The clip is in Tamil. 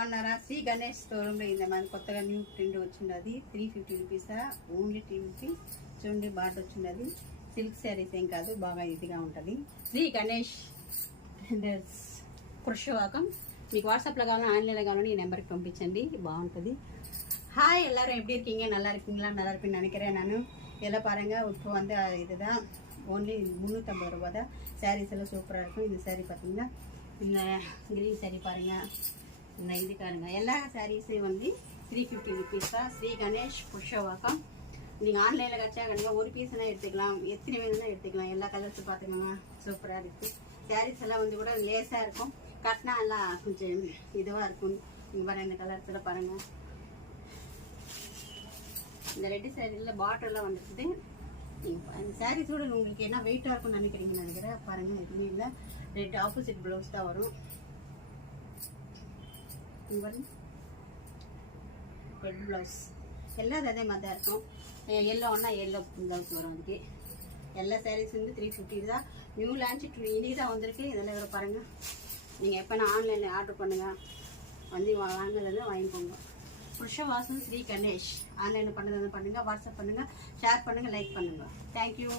అన్నారా శ్రీ గణేష్ స్టోరూంలో ఇంతమంది కొత్తగా న్యూ ట్రెండ్ వచ్చింది. 350 రూపీస్ ఓన్లీ 3 రూపీస్. చూడండి బాట్ వచ్చింది. సిల్క్ శారీస్ ఏం కాదు, బాగా ఇదిగా ఉంటుంది. శ్రీ గణేష్ ట్రెండర్స్ పురుషవాకం. మీకు వాట్సాప్లో కావాలని ఆన్లైన్లో కావాలని ఈ నెంబర్కి పంపించండి, బాగుంటుంది. ஹாய் எல்லாரும் எப்படி இருக்கீங்க? நல்லா இருக்கீங்களா? நல்லா இருப்பேன்னு நினைக்கிறேன். நான் எல்லாம் பாருங்கள், இப்போ வந்து இதுதான் ஓன்லி 350 ரூபா தான். சாரீஸ் எல்லாம் சூப்பராக இருக்கும். இந்த சாரீ பார்த்தீங்கன்னா இந்த க்ரீன் சாரீ பாருங்கள், இந்த இதுக்காருங்க. எல்லா சாரீஸையும் வந்து 350 ரூபீஸ் தான். ஸ்ரீ கணேஷ் புருஷவாக்கம். நீங்கள் ஆன்லைனில் கிடச்சா கண்டிப்பாக ஒரு பீஸ்னால் எடுத்துக்கலாம், எத்தனை வேணும்னா எடுத்துக்கலாம். எல்லா கலர்ஸும் பார்த்துக்கோங்க, சூப்பராக இருக்குது. சாரீஸ் எல்லாம் வந்து கூட லேஸாக இருக்கும், கட்டினா எல்லாம் கொஞ்சம் இதுவாக இருக்கும். நீங்கள் பாருங்கள், இந்த கலர்ஸில் பாருங்கள். இந்த ரெட்டு சாரீல பாட்டெல்லாம் வந்துருக்குது. இந்த சாரீஸோட உங்களுக்கு என்ன வெயிட்டாக இருக்கும்னு நினைக்கிறீங்கன்னு நினைக்கிறேன். பாருங்கள், எதுவுமே இல்லை. ரெட் ஆப்போசிட் ப்ளவுஸ் தான் வரும். ரெட் ப்ளவுஸ் எல்லாம் அதே மாதிரி தான் இருக்கும். எல்லோன்னா எல்லோ ப்ளவுஸ் வரும். அதுக்கு எல்லா சாரீஸ் வந்து 350 தான். நியூ லான்ச் இன்றைக்கி தான் வந்திருக்கு. இதெல்லாம் இதில் பாருங்கள். நீங்கள் எப்போனா ஆன்லைனில் ஆர்டர் பண்ணுங்கள், வந்து வாங்கினதுலேருந்து வாங்கிக்கோங்க. புருஷவாசம் ஸ்ரீ கணேஷ். ஆன்லைனில் பண்ணுறது பண்ணுங்கள், வாட்ஸ்அப் பண்ணுங்கள், ஷேர் பண்ணுங்கள், லைக் பண்ணுங்கள். தேங்க்யூ.